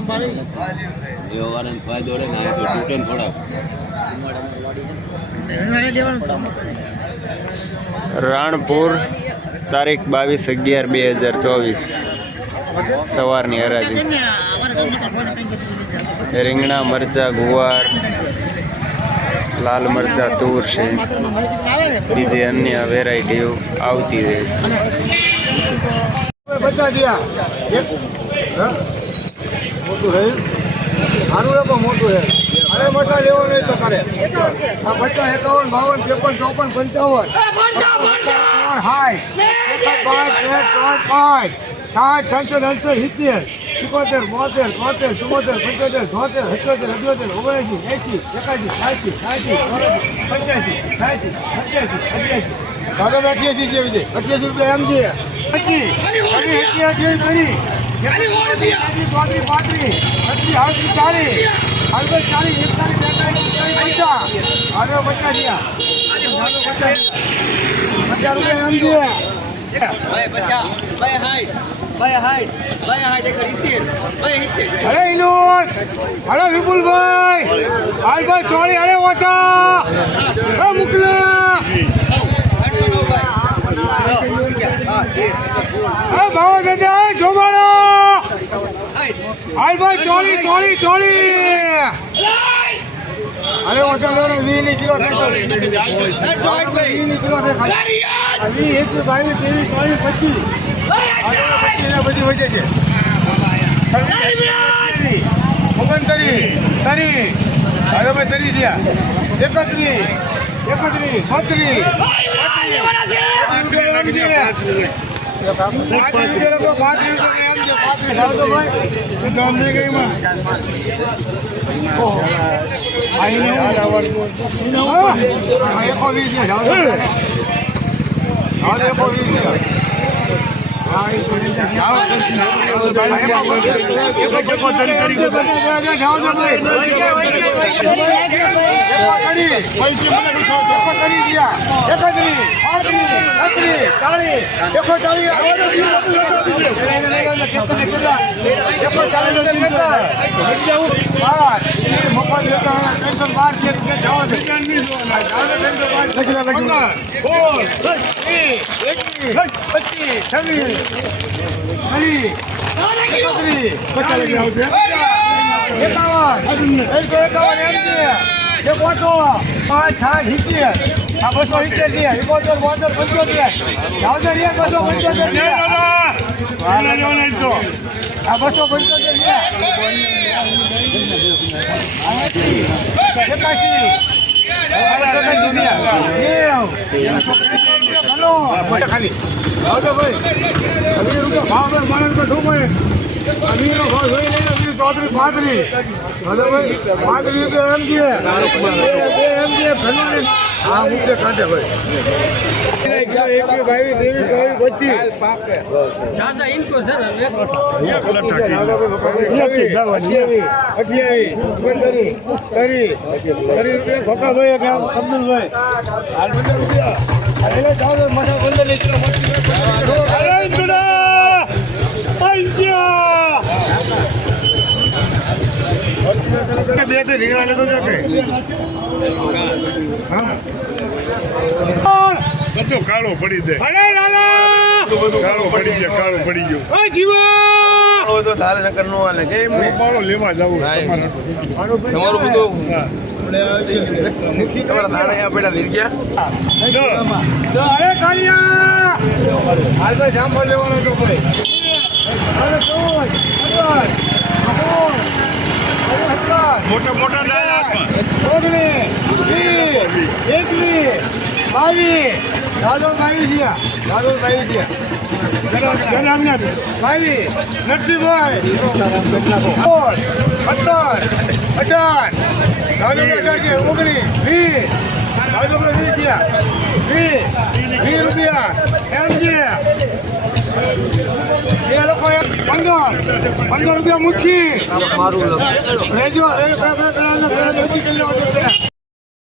વ્યવહારનો ફાયદો રહે ને આ તો તૂટે ને થોડા રાણપુર તારીખ બાવીસ અગિયાર બે હજાર ચોવીસ સવારની હરાજી રીંગણા મરચા ગુવાર લાલ મરચા તુર છે બીજી અન્ય વેરાયટીઓ આવતી રહે છે હા? મોટું હે સારું એ પણ મોટું છે. અરે મસા લેવો નહીં તો કરે. આ પચાસ એકાવન બાવન ત્રેપન ચોપન પંચાવન. હાય. પાંચ ત્રણ પાંચ. સાત છસો અડસો સિત્તેર. સિત્તોતેર બોતેર તોતેર ચુમ્મોતેર પંચોતેર છોતેર સત્યોતેર અઠ્યોતેર ઓગણસી એસી એકાસી સાસી સાસી પંચ્યાસી સાસી સત્યાસી અઠ્યાસી દાદા અઠ્યાસી જેવી છે? અઠ્યાસી રૂપિયા એમ છે. અઠ્યાસી કરી. પાંત્રીસ પાંત્રીસ પચીસ હાડત્રીસ ચાલીસ હાડત્રીસ ચાલીસ એકતાલીસ બેતાલીસ પચાસ. હાડો પચાસ હાડો પચાસ. પચાસ રૂપિયા એમ છે. અરે ઇનોસ અરે વિપુલભાઈ. હાલભાઈ ચોળી અરે મોકલા મુકલા અરે ભાવો દાદા જોમાડો હાલભાઈ ચોળી ચોળી અરે ઓછા લો ને વી ની કિલો થશે વીસની કિલો થશે વીસ એક બાવીસ ત્રેવીસ ચોવીસ પછી ને બધી વજે છે ઓગણતરી તરી હવે ભાઈ તરી દયા એકત્રીસ એકત્રીસ બત્રીસ પચીસ છવ્વીસ એકાવન એકસો એકાવન એમ છે એક ઓછો પાંચ સાત સિત્તેર આ બસો સિત્તેર છે એકોતેર બોતેર પંચોતેર ચાવતેર એક બસો પંચોતેર છે આ બસો પંચોતેર છે ભાઈ વીસ રૂપિયા શું ભાઈ. અમીનો ભાવ જોઈ લઈને વીસ ચોત્રીસ પાંત્રીસ. હલો ભાઈ પાંત્રીસ રૂપિયા એમ બે એમ હા મુદ્દે કાઢે ભાઈ એક બે બાવીસ ત્રેવીસ ચોવીસ પચીસ અઠ્યાવીસ. પંદરી તરી તરી રૂપિયા ભકા ભાઈ અબ્દુલભાઈ હાલ પંદર રૂપિયા એટલે જાઓ મને પંદર તો બધો કાળો પડી દે. અરે લાલા! કાળો પડી ગયો કાળો પડી ગયો. ઓ જીવા! તો ધારનગર નો હાલે. કેમ? ને મારો લેવા જવું તમારું બધું. તમારા પેલા લીધ ગયા? તો અરે કાલિયા! હાલ તો જામ લેવાનો તો ભાઈ. અરે સોળ અઢાર અમોલ અરે હજાર મોટા મોટા ડાયા હાથમાં ઓગણીસ વીસ એકવીસ બાવીસ દાદો બાવીસ થયા દાદો વીસ વીસ રૂપિયા એમ છે એ લોકો પંદર પંદર રૂપિયા મૂકી લેજો એ